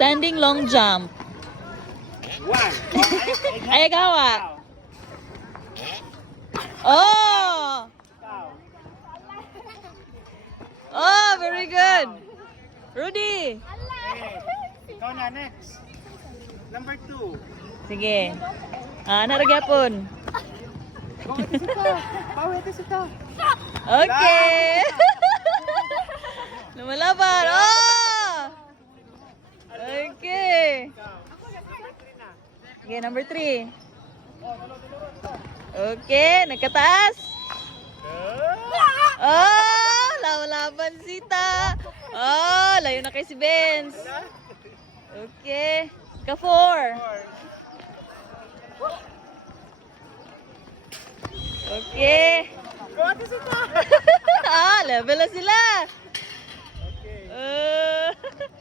Standing long jump. One. Ay, gawa. Oh! Oh, very good. Rudy. Okay. Ikaw na, next. Number 2. Sige. Naragyapon. Ito sita. Okay. Lumalaban. Oh! Okay. Okay, number 3. Okay, nagkataas. Oh, laban sita. Oh, layo na kay si Benz. Okay. Ka-4. Okay. Level na sila. Okay.